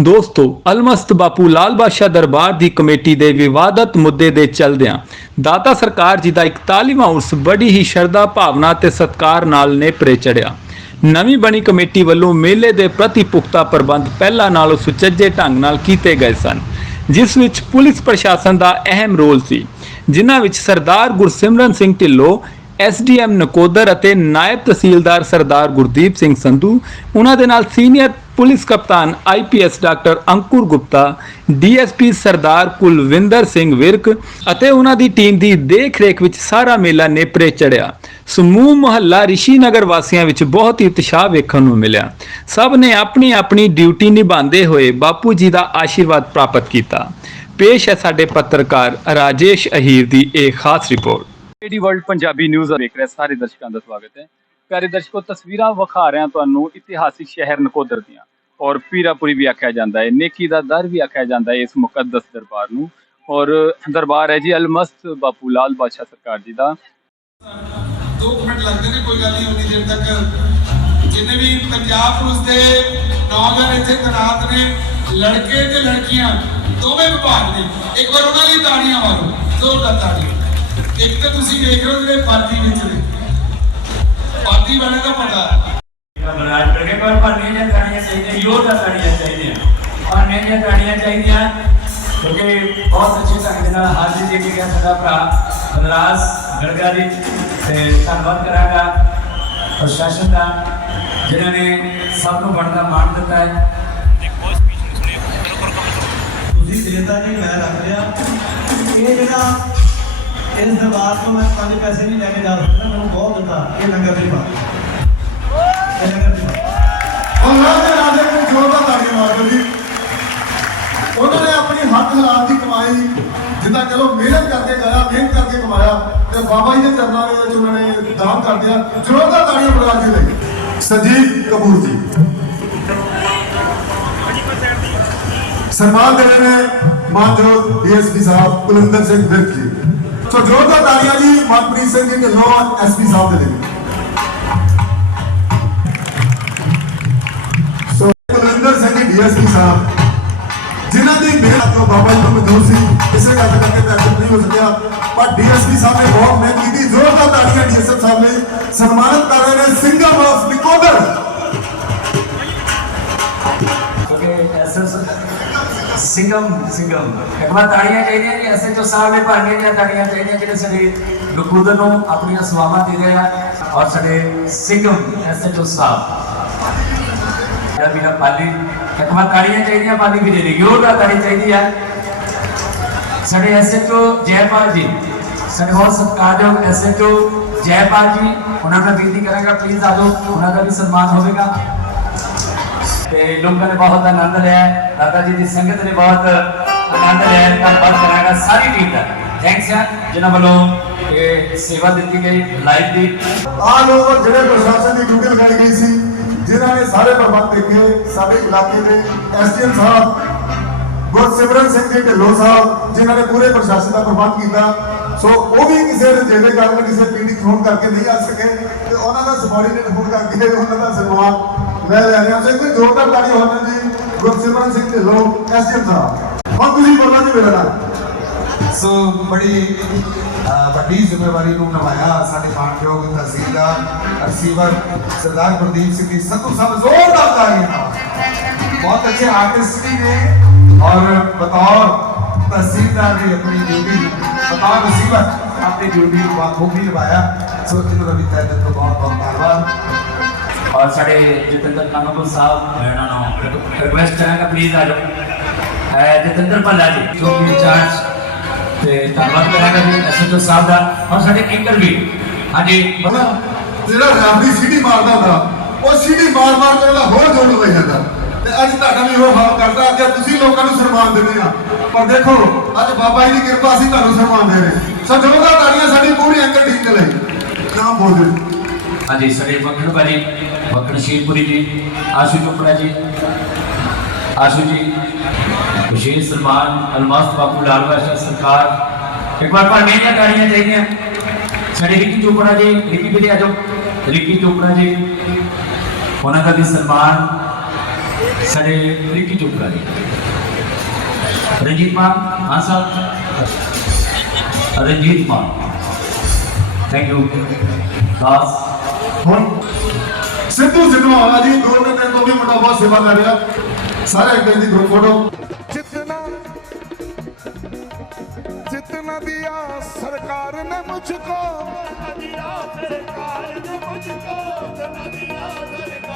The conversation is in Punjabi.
ਦੋਸਤੋ, ਅਲਮਸਤ ਬਾਪੂ ਲਾਲ ਬਾਦਸ਼ਾਹ ਦਰਬਾਰ ਦੀ ਕਮੇਟੀ ਦੇ ਵਿਵਾਦਤ ਮੁੱਦੇ ਦੇ ਚਲਦਿਆਂ ਦਾਤਾ ਸਰਕਾਰ ਜੀ ਦਾ 41ਵਾਂ ਉਰਸ ਬੜੀ ਹੀ ਸ਼ਰਧਾ ਭਾਵਨਾ ਤੇ ਸਤਕਾਰ ਨਾਲ ਨੇਪਰੇ ਚੜਿਆ। ਨਵੀਂ ਬਣੀ ਕਮੇਟੀ ਵੱਲੋਂ ਮੇਲੇ ਦੇ ਪ੍ਰਤੀ ਪੁਖਤਾ ਪ੍ਰਬੰਧ ਪਹਿਲਾਂ ਨਾਲੋਂ ਸੁਚੱਜੇ ਢੰਗ ਨਾਲ ਕੀਤੇ ਗਏ ਸਨ, ਜਿਸ ਵਿੱਚ ਪੁਲਿਸ ਪ੍ਰਸ਼ਾਸਨ ਦਾ ਅਹਿਮ ਰੋਲ ਸੀ, ਜਿਨ੍ਹਾਂ ਵਿੱਚ ਸਰਦਾਰ ਗੁਰਸਿਮਰਨ ਸਿੰਘ ਢਿੱਲੋਂ ਐਸਡੀਐਮ ਨਕੋਦਰ ਅਤੇ ਨਾਇਬ ਤਹਿਸੀਲਦਾਰ ਸਰਦਾਰ ਗੁਰਦੀਪ ਸਿੰਘ ਸੰਧੂ, ਉਹਨਾਂ ਦੇ ਨਾਲ ਸੀਨੀਅਰ ਪੁਲਿਸ ਕਪਤਾਨ IPS doctor Ankur Gupta DSP Sardar Kulwinder Singh Virk ਅਤੇ ਉਹਨਾਂ ਦੀ ਟੀਮ ਦੀ ਦੇਖ-ਰੇਖ ਵਿੱਚ ਸਾਰਾ ਮੇਲਾ ਨੇਪਰੇ ਚੜਿਆ। ਸਮੂਹ ਮੁਹੱਲਾ ਰਿਸ਼ੀ ਨਗਰ ਵਾਸੀਆਂ ਵਿੱਚ ਬਹੁਤ ਹੀ ਉਤਸ਼ਾਹ ਵੇਖਣ ਨੂੰ ਮਿਲਿਆ। ਸਭ ਨੇ ਆਪਣੀ ਆਪਣੀ ਡਿਊਟੀ ਨਿਭਾਉਂਦੇ ਹੋਏ ਬਾਪੂ ਜੀ ਦਾ ਆਸ਼ੀਰਵਾਦ ਪ੍ਰਾਪਤ ਕੀਤਾ। ਪੇਸ਼ ਹੈ ਸਾਡੇ ਪੱਤਰਕਾਰ ਰਾਜੇਸ਼ ਅਹੀਰ ਦੀ ਇਹ ਖਾਸ ਰਿਪੋਰਟ। ਏਡੀ ਵਰਲਡ ਪੰਜਾਬੀ ਨਿਊਜ਼ ਵੇਖ ਰਹੇ ਸਾਰੇ ਦਰਸ਼ਕਾਂ ਦਾ ਸਵਾਗਤ ਹੈ। ਪਿਆਰੇ ਦਰਸ਼ਕੋ, ਤਸਵੀਰਾਂ ਵਿਖਾ ਰਿਹਾ ਤੁਹਾਨੂੰ ਇਤਿਹਾਸਿਕ ਸ਼ਹਿਰ ਨਕੋਦਰ ਦੀਆਂ। ਔਰ ਪੀਰਾਪੁਰੀ ਵੀ ਆਖਿਆ ਜਾਂਦਾ ਹੈ, ਨੇਕੀ ਦਾ ਦਰ ਵੀ ਆਖਿਆ ਜਾਂਦਾ ਹੈ ਇਸ ਮੁਕੱਦਸ ਦਰਬਾਰ ਨੂੰ। ਔਰ ਦਰਬਾਰ ਹੈ ਜੀ ਅਲਮਸਤ ਬਾਪੂ ਲਾਲ ਬਾਦਸ਼ਾਹ ਸਰਕਾਰ ਜੀ ਦਾ। ਦੋ ਕੁ ਮਿੰਟ ਲੱਗਦੇ ਨੇ, ਕੋਈ ਗੱਲ ਨਹੀਂ, ਉਨੀ ਦੇਰ ਤੱਕ। ਜਿੰਨੇ ਵੀ ਪੰਜਾਬ ਪੁਲਿਸ ਦੇ ਨੌਜਵਾਨ ਇੱਥੇ ਤਨਾਤ ਨੇ, ਲੜਕੇ ਤੇ ਲੜਕੀਆਂ, ਦੋਵੇਂ ਵਿਭਾਗ ਨੇ। ਇੱਕ ਵਾਰ ਉਹਨਾਂ ਲਈ ਤਾੜੀਆਂ ਮਾਰੋ, ਜ਼ੋਰਦਾਰ ਤਾੜੀਆਂ। ਇੱਕ ਤਾਂ ਤੁਸੀਂ ਦੇਖ ਰਹੇ ਹੋ ਜਿਹੜੇ ਪਾਰਟੀ ਵਿੱਚ ਨੇ। ਪਾਰਟੀ ਵਾਲੇ ਦਾ ਪਤਾ ਹੈ। ਬਰਾਜ ਕਰਕੇ ਪਰ ਪਾਣੀਆਂ ਜਾਂ ਗਾਣੀਆਂ ਚਾਹੀਦੀਆਂ ਯੋਰ ਦਾ ਗਾਣੀਆਂ ਚਾਹੀਦੀਆਂ। ਔਰ ਨੇਆਂ ਗਾਣੀਆਂ ਚਾਹੀਦੀਆਂ ਕਿਉਂਕਿ ਬਹੁਤ ਅੱਛੇ ਢੰਗ ਦੇ ਨਾਲ ਹਾਜ਼ਰੀ ਦੇ ਕੇ ਗਿਆ ਸਾਡਾ ਭਰਾ ਬਨਰਾਜ ਗੜਗਾ ਜੀ ਤੇ ਧੰਨਵਾਦ ਕਰਾਂਗਾ ਪ੍ਰਸ਼ਾਸਨ ਦਾ ਜਿਨ੍ਹਾਂ ਨੇ ਸਭ ਨੂੰ ਬਣਦਾ ਮਾਣ ਦਿੱਤਾ ਹੈ। ਤੁਸੀਂ ਦੇਤਾ ਜੀ ਮੈਂ ਰੱਖ ਲਿਆ। ਇਹ ਜਿਹੜਾ ਇਸ ਦਰਬਾਰ ਤੋਂ ਮੈਂ ਪੰਜ ਪੈਸੇ ਨਹੀਂ ਲੈ ਕੇ ਜਾ ਸਕਦਾ, ਮੈਨੂੰ ਬਹੁਤ ਦਿੱਤਾ ਇਹ ਲੰਗਰ ਦੀ ਬਾਤ। ਇਹ ਲੰਗਰ ਦੀ ਬਾਤ। ਉਹਨਾਂ ਦੇ ਰਾਜੇ ਨੂੰ ਜ਼ੋਰਦਾਰ ਤਾੜੀਆਂ ਮਾਰ ਜੀ। ਉਹਨਾਂ ਨੇ ਆਪਣੀ ਹੱਥ ਹਲਾਲ ਦੀ ਕਮਾਈ, ਜਿੱਦਾਂ ਚਲੋ ਮਿਹਨਤ ਕਰਕੇ ਗਿਆ ਮਿਹਨਤ ਕਰਕੇ ਕਮਾਇਆ, ਤੇ ਬਾਬਾ ਜੀ ਦੇ ਚਰਨਾਂ ਦੇ ਵਿੱਚ ਉਹਨਾਂ ਨੇ ਦਾਨ ਕਰ ਦਿਆ ਜ਼ੋਰਦਾਰ ਤਾੜੀਆਂ ਬਰਬਾਦ ਜੀ ਲਈ ਸੰਜੀਵ ਕਪੂਰ ਜੀ। ਸਨਮਾਨ ਦੇ ਰਹੇ ਨੇ ਮਾਨਯੋਗ ਡੀਐਸਪੀ ਸਾਹਿਬ ਕੁਲਿੰਦਰ ਸਿੰਘ ਵਿਰਕ ਜੀ। ਸੋ ਜ਼ੋਰਦਾਰ ਤਾੜੀਆਂ ਜੀ ਮਨਪ੍ਰੀਤ ਸਿੰਘ ਜੀ ਢਿੱਲੋਂ ਐਸਪੀ ਸਾਹਿਬ ਦੇ ਲਈ ਸੋ ਕੁਲਿੰਦਰ ਸਿੰਘ ਜੀ ਡੀਐਸਪੀ ਸਾਹਿਬ ਜਿਨ੍ਹਾਂ ਦੀ ਮਿਹਨਤ ਤੋਂ ਬਾਬਾ ਜੀ ਨੂੰ ਮਨਜ਼ੂਰ ਸੀ ਇਸੇ ਗੱਲ ਕਰਕੇ ਪੈਸੇ ਨਹੀਂ ਹੋ ਸਕਿਆ ਪਰ ਡੀਐਸਪੀ ਸਾਹਿਬ ਨੇ ਬਹੁਤ ਮਿਹਨਤ ਕੀਤੀ ਜ਼ੋਰਦਾਰ ਤਾੜੀਆਂ ਡੀਐਸਪੀ ਸਾਹਿਬ ਨੇ ਸਨਮਾਨਿਤ ਕਰ ਰਹੇ ਨੇ ਸਿੰਘਮ ਸਿੰਘਮ। ਇੱਕ ਵਾਰ ਤਾੜੀਆਂ ਚਾਹੀਦੀਆਂ ਜੀ ਐਸਐਚਓ ਸਾਹਿਬ ਨੇ ਪਾਣੀਆਂ ਜਾਂ ਤਾੜੀਆਂ ਚਾਹੀਦੀਆਂ ਜਿਹੜੇ ਸਾਡੇ ਨਕੂਦਰ ਨੂੰ ਆਪਣੀਆਂ ਸੇਵਾਵਾਂ ਦੇ ਰਹੇ ਔਰ ਸਾਡੇ ਸਿੰਘਮ ਐਸਐਚਓ ਸਾਹਿਬ। ਜਿਹੜਾ ਵੀਰਾ ਪਾਲੀ ਇੱਕ ਵਾਰ ਤਾੜੀਆਂ ਚਾਹੀਦੀਆਂ, ਪਾਲੀ ਵੀ ਦੇ ਦੇ। ਦਾ ਤਾੜੀ ਚਾਹੀਦੀ ਹੈ ਸਾਡੇ ਐਸਐਚਓ ਜੈਪਾਲ ਜੀ, ਸਾਡੇ ਬਹੁਤ ਸਤਿਕਾਰਯੋਗ ਐਸਐਚਓ ਜੈਪਾਲ ਜੀ, ਉਹਨਾਂ ਦਾ ਬੇਨਤੀ ਕਰਾਂਗਾ ਪਲੀਜ਼ ਆ ਜਾਓ, ਉਹਨਾਂ ਦਾ ਵੀ ਸਨਮਾਨ ਹੋਵੇਗਾ। ਤੇ ਲੋਕਾਂ ਨੇ ਬਹੁਤ ਆਨੰਦ ਲਿਆ। ਦਾਦਾ ਜੀ ਦੀ ਸੰਗਤ ਨੇ ਬਹੁਤ ਆਨੰਦ ਲਿਆ। ਧੰਨਵਾਦ ਕਰਾਂਗਾ ਸਾਰੀ ਟੀਮ ਦਾ। ਥੈਂਕਸ ਆ, ਜਿਨ੍ਹਾਂ ਵੱਲੋਂ ਇਹ ਸੇਵਾ ਦਿੱਤੀ ਗਈ ਲਾਈਵ ਦੀ। ਆ ਲੋਕ ਜਿਹੜੇ ਪ੍ਰਸ਼ਾਸਨ ਦੀ ਡਿਊਟੀ ਲਗਾਈ ਗਈ ਸੀ, ਜਿਨ੍ਹਾਂ ਨੇ ਸਾਰੇ ਪ੍ਰਬੰਧ ਦੇਖੇ, ਸਾਡੇ ਇਲਾਕੇ ਦੇ ਐਸਡੀਐਮ ਸਾਹਿਬ, ਗੁਰਸਿਮਰਨ ਸਿੰਘ ਜੀ ਢਿੱਲੋਂ ਸਾਹਿਬ, ਜਿਨ੍ਹਾਂ ਨੇ ਪੂਰੇ ਪ੍ਰਸ਼ਾਸਨ ਦਾ ਪ੍ਰਬੰਧ ਕੀਤਾ। ਸੋ ਉਹ ਵੀ ਕਿਸੇ ਦੇ ਜਿਹੜੇ ਕਾਰਨ ਕਿਸੇ ਪੀੜਿਤ ਫੋਨ ਕਰਕੇ ਨਹੀਂ ਆ ਸਕੇ, ਤੇ ਉਹਨਾਂ ਦਾ ਸਬੋਰਡੀਨੇਟ ਫੋਨ ਕਰਕੇ ਉਹਨਾਂ ਦਾ ਸਨਮਾਨ ਮੈਂ ਲੈ ਰਿਹਾ ਸੀ ਕੋਈ ਜ਼ੋਰਦਾਰ ਤਾੜੀ ਹੋਣਾ ਜੀ ਗੁਰਸਿਮਰਨ ਸਿੰਘ ਢਿੱਲੋਂ ਐਸਡੀਐਮ ਸਾਹਿਬ ਹੁਣ ਤੁਸੀਂ ਬੋਲੋ ਜੀ ਮੇਰੇ ਨਾਲ ਸੋ ਬੜੀ ਅਹ, ਵੱਡੀ ਜ਼ਿੰਮੇਵਾਰੀ ਨੂੰ ਨਿਭਾਇਆ ਸਾਡੇ ਮਾਨਯੋਗ ਤਹਿਸੀਲਦਾਰ ਰਸੀਵਰ ਸਰਦਾਰ ਗੁਰਦੀਪ ਸਿੰਘ ਜੀ ਸੰਧੂ ਸਾਹਿਬ ਜ਼ੋਰਦਾਰ ਤਾੜੀਆਂ ਨਾਲ ਬਹੁਤ ਅੱਛੇ ਆਰਟਿਸਟ ਵੀ ਨੇ ਔਰ ਬਤੌਰ ਤਹਿਸੀਲਦਾਰ ਦੀ ਆਪਣੀ ਡਿਊਟੀ ਬਤੌਰ ਰਸੀਵਰ ਆਪਣੀ ਡਿਊਟੀ ਨੂੰ ਬਾਖੂਬੀ ਨਿਭਾਇਆ ਸੋ ਇਹਨਾਂ ਦਾ ਵੀ ਤਹਿ ਦਿਲ ਤੋਂ ਬਹੁਤ ਬਹੁਤ ਧੰਨਵਾਦ ਔਰ ਸਾਡੇ ਜਤਿੰਦਰ ਕਾਨੂੰਗੋ ਸਾਹਿਬ, ਮੈਂ ਨੂੰ ਰਿਕਵੈਸਟ ਕਰਾਂਗਾ ਪਲੀਜ਼ ਆ ਜਾਓ। ਅਹ ਜਤਿੰਦਰ ਭੱਲਾ ਜੀ, ਜੋ ਵੀ ਇੰਚਾਰਜ ਤੇ ਧੰਨਵਾਦ ਕਰਾਂਗਾ ਜੀ ਐਸਐਚਓ ਸਾਹਿਬ ਦਾ, ਔਰ ਸਾਡੇ ਐਂਕਰ ਵੀ। ਹਾਂਜੀ ਹਨਾ ਜਿਹੜਾ ਰਾਬੀ ਸੀਡੀ ਮਾਰਦਾ ਹੁੰਦਾ, ਉਹ ਸੀਡੀ ਮਾਰ ਮਾਰ ਕੇ ਉਹਦਾ ਹੋਰ ਜੋਰ ਲੱਗ ਜਾਂਦਾ। ਤੇ ਅੱਜ ਤੁਹਾਡਾ ਵੀ ਉਹ ਹਾਲ ਕਰਦਾ, ਅੱਜ ਤੁਸੀਂ ਲੋਕਾਂ ਨੂੰ ਸਨਮਾਨ ਦਿੰਦੇ ਆ। ਪਰ ਦੇਖੋ, ਅੱਜ ਬਾਬਾ ਜੀ ਦੀ ਕਿਰਪਾ ਅਸੀਂ ਤੁਹਾਨੂੰ ਸਨਮਾਨ ਦੇ ਰਹੇ। ਸੋ ਜੋਰਦਾਰ ਤਾੜੀਆਂ ਸਾਡੀ ਪੂਰੀ ਅੰਕਰ ਟੀਮ ਲਈ। ਨਾਮ ਬੋਲਦੇ ਹਾਂਜੀ ਸਾਡੇ ਮੱਖਣ ਭਾਜੀ ਮੱਖਣ ਸ਼ੀਰਪੁਰੀ ਜੀ ਆਸ਼ੂ ਚੋਪੜਾ ਜੀ ਆਸ਼ੂ ਜੀ ਵਿਸ਼ੇਸ਼ ਸਨਮਾਨ ਅਲਮਾਸ ਬਾਪੂ ਲਾਲ ਬਾਦਸ਼ਾਹ ਸਰਕਾਰ ਇੱਕ ਵਾਰ ਪਰ ਮੇਰੀਆਂ ਤਾੜੀਆਂ ਚਾਹੀਦੀਆਂ ਸਾਡੇ ਰਿੱਕੀ ਚੋਪੜਾ ਜੀ ਰਿੱਕੀ ਵੀਰੇ ਆ ਚੋਪੜਾ ਜੀ ਉਹਨਾਂ ਦਾ ਵੀ ਸਨਮਾਨ ਸਾਡੇ ਰਿੱਕੀ ਚੋਪੜਾ ਜੀ ਰਣਜੀਤ ਮਾਨ ਹਾਂ ਸਾਹਿਬ ਰਣਜੀਤ ਮਾਨ ਥੈਂਕ ਯੂ ਦਾਸ ਹੁਣ ਸਿੱਧੂ ਸਿੱਧੂ ਆ ਜੀ ਦੋ ਮਿੰਟ ਤੋਂ ਵੀ ਮੁੰਡਾ ਸੇਵਾ ਕਰ ਰਿਹਾ। ਸਾਰੇ ਐਕਟਰ ਦੀ ਗਰੁੱਪ ਫੋਟੋ ਜਿਤਨਾ ਜਿਤਨਾ ਦਿਆ ਸਰਕਾਰ ਨੇ ਮੁਝਕੋ ਦਿਆ ਸਰਕਾਰ ਨੇ ਮੁਝਕੋ ਦਿਆ ਸਰਕਾਰ